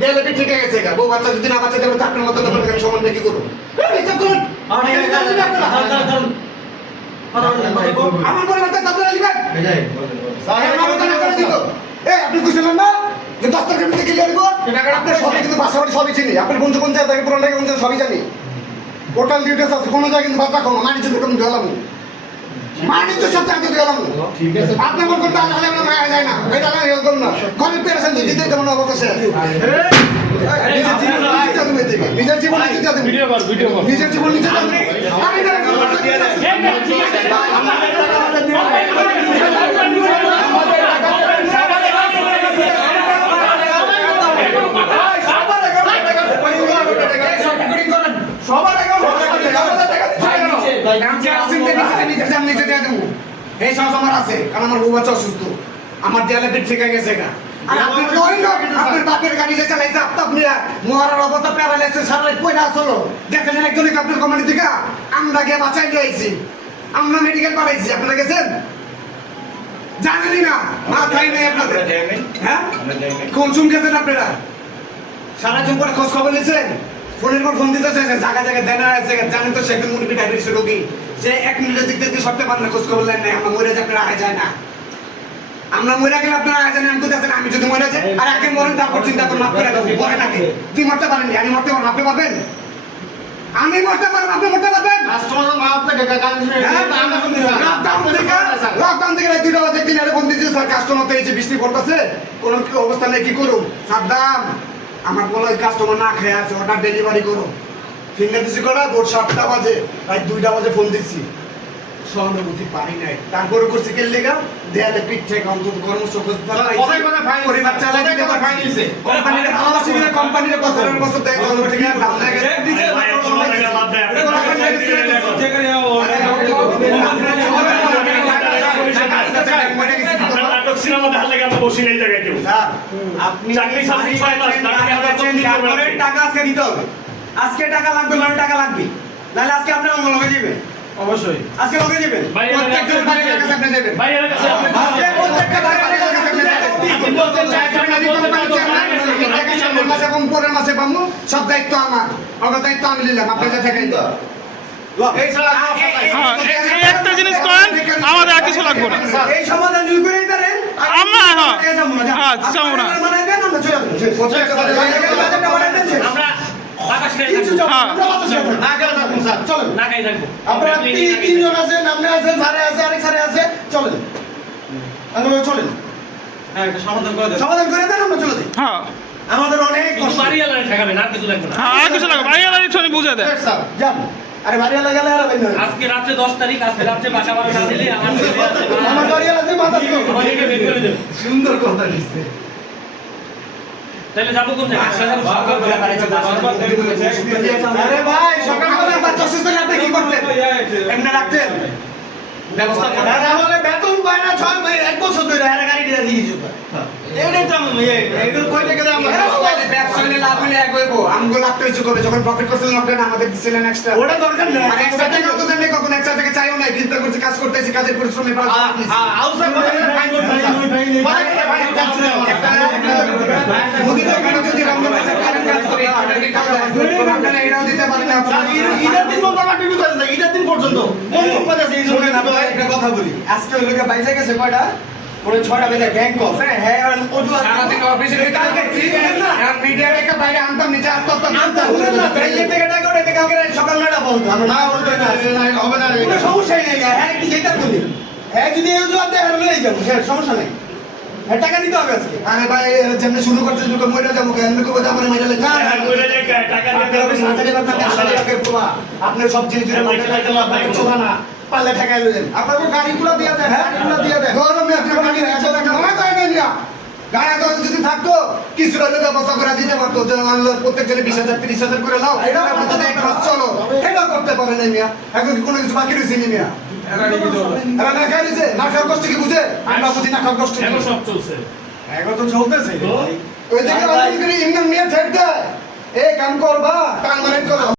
গেলে ঠিক গেছে গা বউ বাচ্চা যদি না বাচ্চা দেবে আপনার মতো তখন আমি সমান কি করব হিসাব করুন আমার পরিবারটা তাদের লিখবেন সাহেব আমার কথা না করে দিব এই আপনি কইছিলেন না যে 10 টাকার মধ্যে ক্লিয়ার দিব আপনার সবই কিন্তু বাসা বাড়ি সবই চিনি আপনি বন্ধু পঞ্চায়েত থেকে পুরো টাকা পঞ্চায়েত সবই জানি টোটাল ডিটেইলস আছে কোনো জায়গায় কিন্তু বাদ রাখো না মানি যদি তুমি গেলাম মানি তো সব টাকা দিয়ে গেলাম ঠিক আছে আপনি মন করতে আলাদা আলাদা মারা যায় না এটা না এরকম না গরিব পেরেছেন দিতে কেমন অবস্থা শেষ নিজের জীবন নিজে দাও ভিডিও কর নিজের জীবন নিজে দাও আমি না সবার আগে এই সব আমার আছে কারণ আমার বউ বাচ্চা অসুস্থ আমার দেয়ালে পেট ঠিক গেছে গা আর আপনার বাপের গাড়ি যে চালাইছে আপনি মহারার অবস্থা প্যারালাইসিস সারাই পয়সা আসলো দেখেন একজনকে আপনার কোম্পানি থেকে আমরা গিয়ে বাঁচাই দিয়েছি আমরা মেডিকেল পাঠাইছি আপনারা গেছেন জানেনই না মাথায় নেই আপনাদের হ্যাঁ কোন চুম গেছেন আপনারা সারা চুম করে খোঁজ খবর নিয়েছেন ফোনের পর ফোন দিতেছে জায়গায় জায়গায় দেনা আছে জানেন তো সেদিন মুরগি ডায়াবেটিস রোগী সে 1 মিনিটের দিক থেকে সরতে পারে না খোঁজ খবর নেন নাই আমরা মরে যাই আপনারা আয় যায় না আমরা মরে গেলে আপনারা আয় যায় না আমি যদি মরে যাই আর আগে মরেন তারপর চিন্তা করুন মাফ করে দেবো মরে থাকে তুই মরতে পারেননি আমি মরতে পারবো আপনি পাবেন আমি মরতে পারবো আপনি মরতে পারবেন লকডাউন থেকে 2টা বাজে 3 ফোন দিয়েছি স্যার কাস্টমার তো এই যে বৃষ্টি পড়তেছে কোনো অবস্থা নেই কি করুন সাবধান আমার বলো কাস্টমার না খেয়ে আছে অর্ডার ডেলিভারি করো ফিঙ্গার দিছি করা ভোর 7টা বাজে রাত 2টা বাজে ফোন দিচ্ছি সহানুভূতি পারি নাই তারপরে করছি কে লেগা দেয়ালে পিঠ থেকে অন্তত কর্মসূচি পরিবার চালাই দিতে ফাইন দিছে কোম্পানির ভালোবাসি না কোম্পানির বছরের বছর দেয় জন্য ঠিক আছে দাম লাগে সিনেমা দেখার লাগে আমরা বসি এই জায়গায় কেউ স্যার আপনি চাকরি সাথে 6 মাস টাকা আজকে দিতে হবে আজকে টাকা লাগবে মানে টাকা লাগবে নাহলে আজকে আপনি অঙ্গ লগে যাবেন অবশ্যই আজকে লগে যাবেন প্রত্যেকজন বাইরের কাছে আপনি যাবেন বাইরের কাছে আপনি আজকে প্রত্যেকটা বাইরের কাছে আপনি যাবেন আপনি বলছেন চাকরি কোম্পানি টাকা সামনের মাসে এবং পরের মাসে পাবো সব দায়িত্ব আমার অগত দায়িত্ব আমি নিলাম আপনি যা থাকেন তো একটা জিনিস করেন আমাদের আর কিছু লাগবে না এই সমাধান যদি করে দিতেন আমরা হ্যাঁ যাবো না মানে দেন আমরা চলে আসবো বাজেটটা বাড়াই দেন আমরা বাতাস করে আমরা বাতাস করে না গেলে থাকুন স্যার চলেন না গাই থাকবো আপনারা তিনজন আছেন আপনি আছেন স্যারে আছে আরেক স্যারে আছে চলেন আমরা চলেন হ্যাঁ এটা সমাধান করে দেন আমরা চলে যাই হ্যাঁ আমাদের অনেক বাড়িওয়ালা ঠেকাবে না কিছু লাগবে না হ্যাঁ আর কিছু লাগবে বাড়িওয়ালা একটু বুঝে দেয় স্যার যান আরে বাড়িওয়ালা গেলে আর ভাই না আজকে রাতে 10 তারিখ আজকে রাতে বাসা বাড়ি না দিলে আমার বাড়িওয়ালা যে মাথা আমাদেরকে বের করে দেবে সুন্দর কথা দিচ্ছে তাহলে যাবো কোন জায়গায় সকাল বেলা বাড়িতে আরে ভাই সকালবেলা বাচ্চা সুস্থ আপনি কি করতেন এমনি রাখতেন ব্যবস্থা করেন তাহলে বেতন পায় না 6 মাস 1 বছর ধরে আর গাড়ি দিয়ে দিয়েছি এইটাই তো আমি এইগুলো কই থেকে আমরা ব্যবসা নিয়ে লাভ হলে এক হইবো আমগো লাভ তো কিছু করবে যখন প্রফিট করছিলেন আপনি আমাদের দিছিলেন এক্সট্রা ওটা দরকার নেই মানে এক্সট্রা টাকা তো দেন কখন এক্সট্রা টাকা চাইও না চিন্তা করছি কাজ করতেছি কাজের পরিশ্রমে পাওয়া আউটসাইড ফাইন মোদি দোকানে যদি রমজান মাসে কাজ করি আপনাদের কাজ আপনারা এরাও দিতে পারেন না ঈদের দিন বলবো না বিবি করে ঈদের দিন পর্যন্ত কোন কোম্পানি আছে এই জন্য একটা কথা বলি আজকে ওই লোকে বাইরে গেছে কয়টা ওরে 6টা বেজে ব্যাংক অফ হ্যাঁ আর ওজু সারা দিন অফিসে কালকে আর মিডিয়ার একটা বাইরে আনতাম নিচে আনতাম না বাইরে থেকে টাকা ওরে কালকে সকাল 9টা বলতো আমরা না বলতে না হবে না কোনো সমস্যা নেই হ্যাঁ কি যেটা করি হ্যাঁ যদি এই ওজু আনতে আর লয়ে যাবো সমস্যা নেই হ্যাঁ টাকা দিতে হবে আজকে আরে ভাই যেমন শুরু করতে লোকে মরে যাবো কেন লোকে বলে আমার মেজালে না কইলে যে টাকা দিতে হবে সাথে আপনি সব জিনিস জুড়ে মাঠে টাকা লাগবে ছোড়া না পালে ঠেকাই ললেন আপনাকে গাড়িগুলো দিয়ে দেন গাড়িগুলো দিয়ে দেন গরমে আপনি গাড়ি আছে না নয় তো এনে নিয়া গাড়ি তো যদি থাকতো কিছু হলে ব্যবস্থা করে দিতে পারতো যে প্রত্যেকজনে 20,000 30,000 করে লাও এটা আপনাদের এক মাস চলো এটা করতে পারেন না মিয়া এখন কি কোনো কিছু বাকি রইছে নি মিয়া এরা না খাইছে না খাওয়ার কষ্ট কি বুঝে আমরা বুঝি না খাওয়ার কষ্ট এখন সব চলছে এখন তো চলতেছে ওই দিকে ইমরান মিয়া ছেড় দেয় এই কাম করবা কাম মানে করো